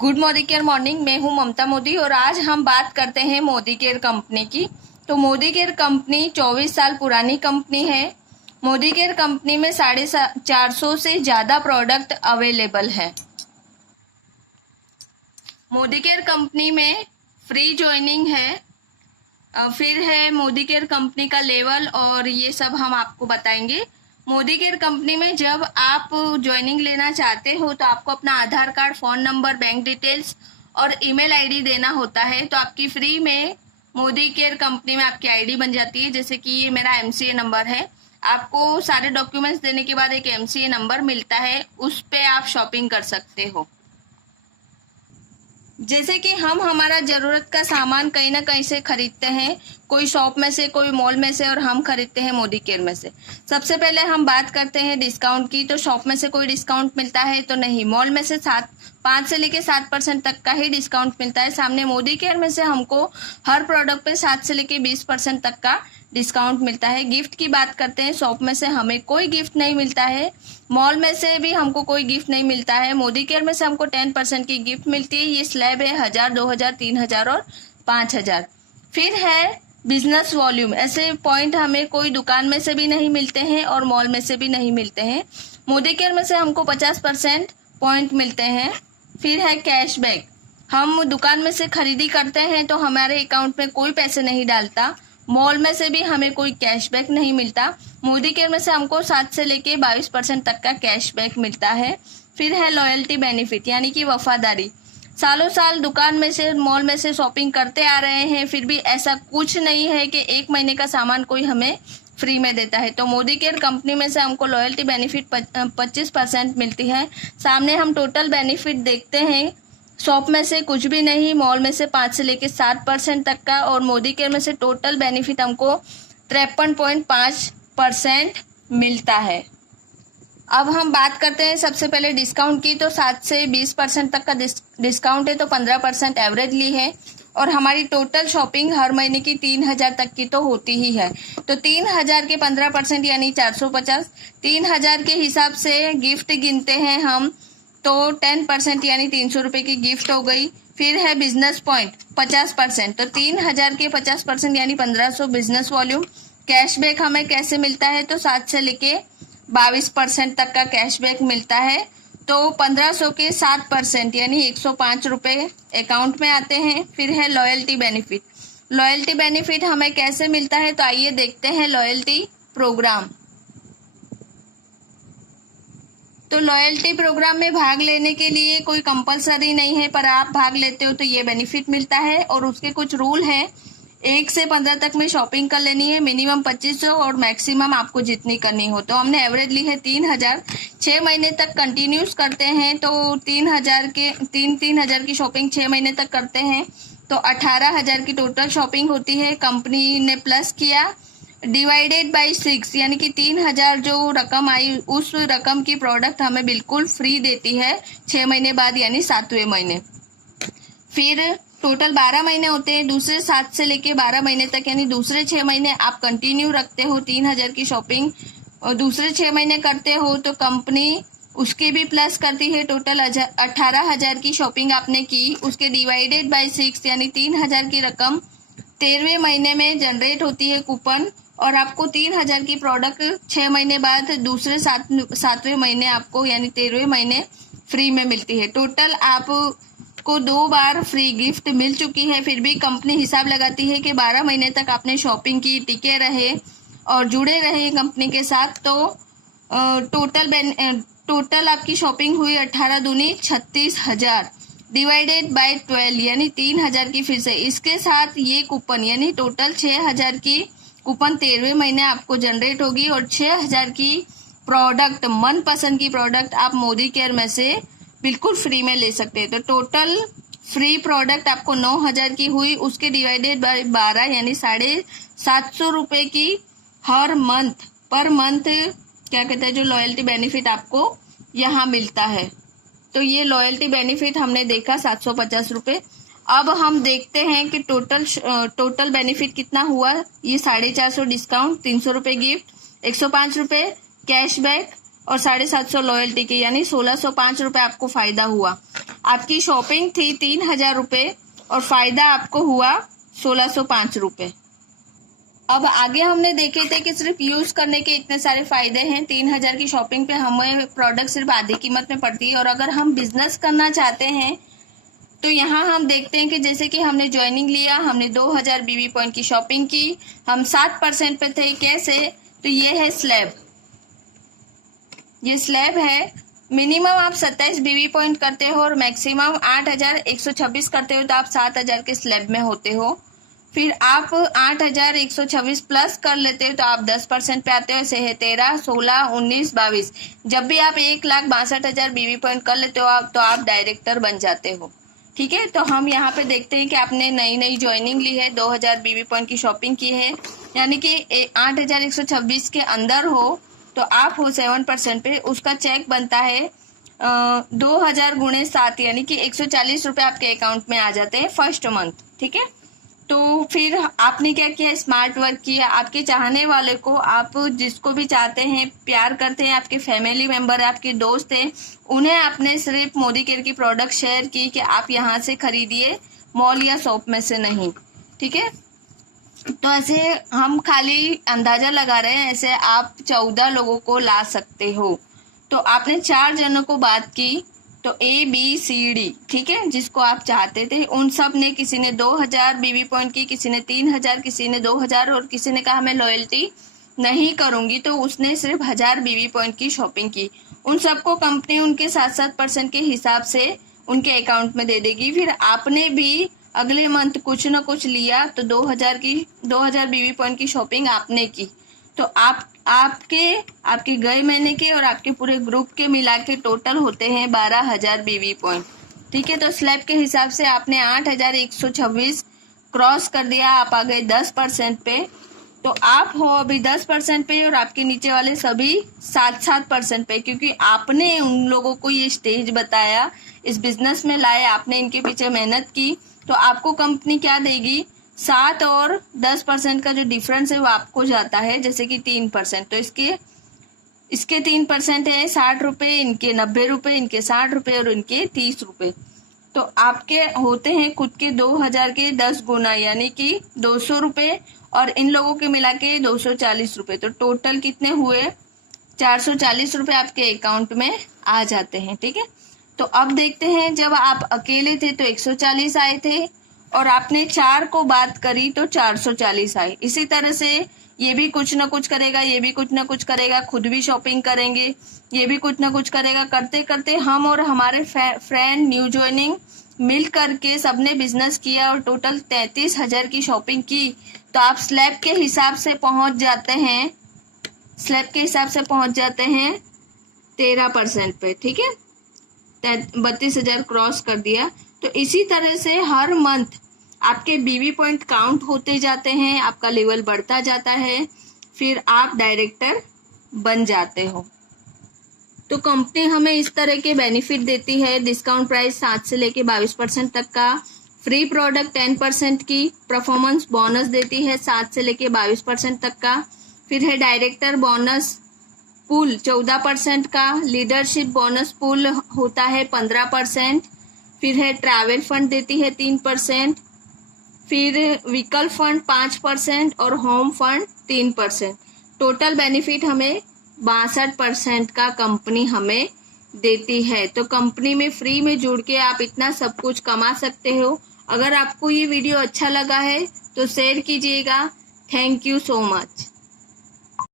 Good Modi care morning. मैं हूं ममता मोदी और आज हम बात करते हैं मोदी केयर कंपनी की। तो मोदी केयर कंपनी 24 साल पुरानी कंपनी है। मोदी केयर कंपनी में 450 से ज़्यादा प्रोडक्ट अवेलेबल है। मोदी केयर कंपनी में फ्री ज्वाइनिंग है। फिर है मोदी केयर कंपनी का लेवल और ये सब हम आपको बताएंगे। मोदी केयर कंपनी में जब आप ज्वाइनिंग लेना चाहते हो तो आपको अपना Aadhaar card, phone number, bank details और ईमेल आईडी देना होता है। तो आपकी फ्री में मोदी केयर कंपनी में आपकी आईडी बन जाती है। जैसे कि ये मेरा एमसीए नंबर है। आपको सारे डॉक्यूमेंट्स देने के बाद एक एमसीए नंबर मिलता है, उस पे आप शॉपिंग कर सकते हो। जैसे कि हम हमारा ज़रूरत का सामान कहीं ना कहीं से खरीदते हैं, कोई शॉप में से, कोई मॉल में से, और हम खरीदते हैं मोदी केयर में से। सबसे पहले हम बात करते हैं डिस्काउंट की। तो शॉप में से कोई डिस्काउंट मिलता है तो नहीं, मॉल में से 5 से लेके 7% तक का ही डिस्काउंट मिलता है। सामने मोदी केयर में से हमको हर प्रोडक्ट पे 7 से लेके 20% तक का डिस्काउंट मिलता है। गिफ्ट की बात करते हैं, शॉप में से हमें कोई गिफ्ट नहीं मिलता है, मॉल में से भी हमको कोई गिफ्ट नहीं मिलता है। मोदी केयर में से हमको 10% की गिफ्ट मिलती है। ये स्लैब है 1000, 2000, 3000 और 5000। फिर है बिजनेस वॉल्यूम। ऐसे पॉइंट हमें कोई दुकान में से भी नहीं मिलते हैं और मॉल में से भी नहीं मिलते हैं। मोदी केयर में से हमको 50% पॉइंट मिलते हैं। फिर है कैशबैक। हम दुकान में से खरीदी करते हैं तो हमारे अकाउंट में कोई पैसे नहीं डालता, मॉल में से भी हमें कोई कैशबैक नहीं मिलता। मोदी केयर में से हमको 7 से लेके 22% तक का कैशबैक मिलता है। फिर है लॉयल्टी बेनिफिट, यानी कि वफादारी। सालों साल दुकान में से, मॉल में से शॉपिंग करते आ रहे हैं, फिर भी ऐसा कुछ नहीं है कि 1 महीने का सामान कोई हमें फ्री में देता है। तो मोदी केयर कंपनी में से हमको लॉयल्टी बेनिफिट 25% मिलती है। सामने हम टोटल बेनिफिट देखते हैं, शॉप में से कुछ भी नहीं, मॉल में से 5 से लेके 7% तक का, और मोदी केयर में से टोटल बेनिफिट हमको 53.5% मिलता है। अब हम बात करते हैं सबसे पहले डिस्काउंट की। तो 7 से 20% तक का डिस्काउंट है, तो 15% एवरेजली है। और हमारी टोटल शॉपिंग हर महीने की 3000 तक की तो होती ही है। तो 3000 के 15% यानी 450। 3000 के हिसाब से गिफ्ट गिनते हैं हम, तो 10% यानी 300 रुपये की गिफ्ट हो गई। फिर है बिजनेस पॉइंट 50%। तो 3000 के 50% यानी 1500 बिजनेस वॉल्यूम। कैशबैक हमें कैसे मिलता है, तो 7 से लेके 22% तक का कैशबैक मिलता है। तो 1500 के 7% यानी 105 रुपये अकाउंट में आते हैं। फिर है लॉयल्टी बेनिफिट। लॉयल्टी बेनिफिट हमें कैसे मिलता है, तो आइए देखते हैं लॉयल्टी प्रोग्राम। तो लॉयल्टी प्रोग्राम में भाग लेने के लिए कोई कंपलसरी नहीं है, पर आप भाग लेते हो तो ये बेनिफिट मिलता है। और उसके कुछ रूल हैं। 1 से 15 तक में शॉपिंग कर लेनी है, मिनिमम 2500 और मैक्सिमम आपको जितनी करनी हो। तो हमने एवरेज ली है 3000। 6 महीने तक कंटिन्यूस करते हैं तो 3000 की शॉपिंग 6 महीने तक करते हैं तो 18000 की टोटल शॉपिंग होती है। कंपनी ने प्लस किया डिवाइडेड बाय 6, यानी कि 3000 जो रकम आई, उस रकम की प्रोडक्ट हमें बिल्कुल फ्री देती है 6 महीने बाद, यानी 7वें महीने। फिर टोटल 12 महीने होते हैं। दूसरे 7 से लेके 12 महीने तक, यानी दूसरे 6 महीने आप कंटिन्यू रखते हो 3000 की शॉपिंग, और दूसरे 6 महीने करते हो तो कंपनी उसके भी प्लस करती है। टोटल 18000 की शॉपिंग आपने की, उसके डिवाइडेड बाय 6 यानी 3000 की रकम 13वें महीने में जनरेट होती है कूपन, और आपको 3000 की प्रोडक्ट 6 महीने बाद दूसरे 7वें महीने आपको, यानी 13वें महीने फ्री में मिलती है। टोटल आपको 2 बार फ्री गिफ्ट मिल चुकी है। फिर भी कंपनी हिसाब लगाती है कि 12 महीने तक आपने शॉपिंग की, टिके रहे और जुड़े रहे कंपनी के साथ, तो टोटल आपकी शॉपिंग हुई 18 दूनी 36000 डिवाइडेड बाय 12 यानी 3000 की। फिर से इसके साथ ये कूपन यानी टोटल 6000 की कूपन 13वें महीने आपको जनरेट होगी, और 6000 की प्रोडक्ट, मनपसंद की प्रोडक्ट आप मोदी केयर में से बिल्कुल फ्री में ले सकते हैं। तो टोटल फ्री प्रोडक्ट आपको 9000 की हुई, उसके डिवाइडेड बाय 12 यानी 750 रुपये की हर मंथ, पर मंथ क्या कहते हैं, जो लॉयल्टी बेनिफिट आपको यहाँ मिलता है। तो ये लॉयल्टी बेनिफिट हमने देखा 750 रुपये। अब हम देखते हैं कि टोटल बेनिफिट कितना हुआ। ये 450 डिस्काउंट, 300 रुपये गिफ्ट, 105 रुपये कैशबैक, और 750 लॉयल्टी के, यानी 1605 रुपये आपको फायदा हुआ। आपकी शॉपिंग थी 3000 रुपये और फायदा आपको हुआ 1605 रुपये। अब आगे हमने देखे थे कि सिर्फ यूज करने के इतने सारे फायदे हैं। 3000 की शॉपिंग पे हमें प्रोडक्ट सिर्फ आधी कीमत में पड़ती है। और अगर हम बिजनेस करना चाहते हैं तो यहाँ हम देखते हैं कि जैसे कि हमने ज्वाइनिंग लिया, हमने 2000 बीबी पॉइंट की शॉपिंग की, हम 7% पे थे। कैसे? तो ये है स्लैब, ये स्लैब है। मिनिमम आप 27 बीबी पॉइंट करते हो और मैक्सिमम 8126 करते हो तो आप 7000 के स्लैब में होते हो। फिर आप 8126 प्लस कर लेते हो तो आप 10% पे आते हो। ऐसे है 13, 16, 19, 22। जब भी आप 1,62,000 बीबी पॉइंट कर लेते हो तो आप डायरेक्टर बन जाते हो। ठीक है, तो हम यहाँ पे देखते हैं कि आपने नई ज्वाइनिंग ली है, 2000 बीबी पॉइंट की शॉपिंग की है, यानी कि 8126 के अंदर हो तो आप हो 7% पे। उसका चेक बनता है 2000 गुणे 7, यानी कि 140 रुपये आपके अकाउंट में आ जाते हैं फर्स्ट मंथ। ठीक है, तो फिर आपने क्या किया? स्मार्ट वर्क किया। आपके चाहने वाले को, आप जिसको भी चाहते हैं, प्यार करते हैं, आपके फैमिली मेंबर, आपके दोस्त हैं, उन्हें आपने सिर्फ मोदी केयर की प्रोडक्ट शेयर की कि आप यहाँ से खरीदिए, मॉल या शॉप में से नहीं। ठीक है, तो ऐसे हम खाली अंदाजा लगा रहे हैं, ऐसे आप 14 लोगों को ला सकते हो। तो आपने 4 जनों को बात की, तो ABCD, ठीक है, जिसको आप चाहते थे उन सब ने, किसी ने 2000 बीबी पॉइंट की, किसी ने 3000, किसी ने 2000 और किसी ने कहा मैं लॉयल्टी नहीं करूंगी, तो उसने सिर्फ 1000 बीबी पॉइंट की शॉपिंग की। उन सबको कंपनी उनके 7% के हिसाब से उनके अकाउंट में दे देगी। फिर आपने भी अगले मंथ कुछ न कुछ लिया तो 2000 बीबी पॉइंट की शॉपिंग आपने की, तो आपके गए महीने के और आपके पूरे ग्रुप के मिला के टोटल होते हैं 12000 बीबी पॉइंट। ठीक है, तो स्लैब के हिसाब से आपने 8126 क्रॉस कर दिया, आप आ गए 10% पे। तो आप हो अभी 10% पे और आपके नीचे वाले सभी 7% पे, क्योंकि आपने उन लोगों को ये स्टेज बताया, इस बिजनेस में लाए, आपने इनके पीछे मेहनत की, तो आपको कंपनी क्या देगी? 7 और 10% का जो डिफरेंस है वो आपको जाता है, जैसे कि 3%। तो इसके 3% है 60 रुपये, इनके 90 रुपये, इनके 60 रुपये और इनके 30 रुपये। तो आपके होते हैं खुद के 2000 के 10 गुना, यानी कि 200 रुपये, और इन लोगों के मिला के 240 रुपये। तो टोटल कितने हुए? 440 रुपये आपके अकाउंट में आ जाते हैं। ठीक है, तो अब देखते हैं, जब आप अकेले थे तो 140 आए थे और आपने 4 को बात करी तो 440 आए। इसी तरह से ये भी कुछ ना कुछ करेगा, ये भी कुछ ना कुछ करेगा, खुद भी शॉपिंग करेंगे, ये भी कुछ ना कुछ करेगा। करते करते हम और हमारे फ्रेंड न्यू ज्वाइनिंग मिल करके सबने बिजनेस किया और टोटल 33,000 की शॉपिंग की। तो आप स्लैब के हिसाब से पहुंच जाते हैं, 13% पे। ठीक है, 32,000 क्रॉस कर दिया। तो इसी तरह से हर मंथ आपके बीबी पॉइंट काउंट होते जाते हैं, आपका लेवल बढ़ता जाता है, फिर आप डायरेक्टर बन जाते हो। तो कंपनी हमें इस तरह के बेनिफिट देती है। डिस्काउंट प्राइस 7 से लेके 22% तक का, फ्री प्रोडक्ट 10% की, परफॉर्मेंस बोनस देती है 7 से लेके 22% तक का, फिर है डायरेक्टर बोनस पूल 14% का, लीडरशिप बोनस पूल होता है 15%, फिर है ट्रैवल फंड देती है 3%, फिर व्हीकल फंड 5% और होम फंड 3%। टोटल बेनिफिट हमें 62% का कंपनी हमें देती है। तो कंपनी में फ्री में जुड़ के आप इतना सब कुछ कमा सकते हो। अगर आपको ये वीडियो अच्छा लगा है तो शेयर कीजिएगा। Thank you so much.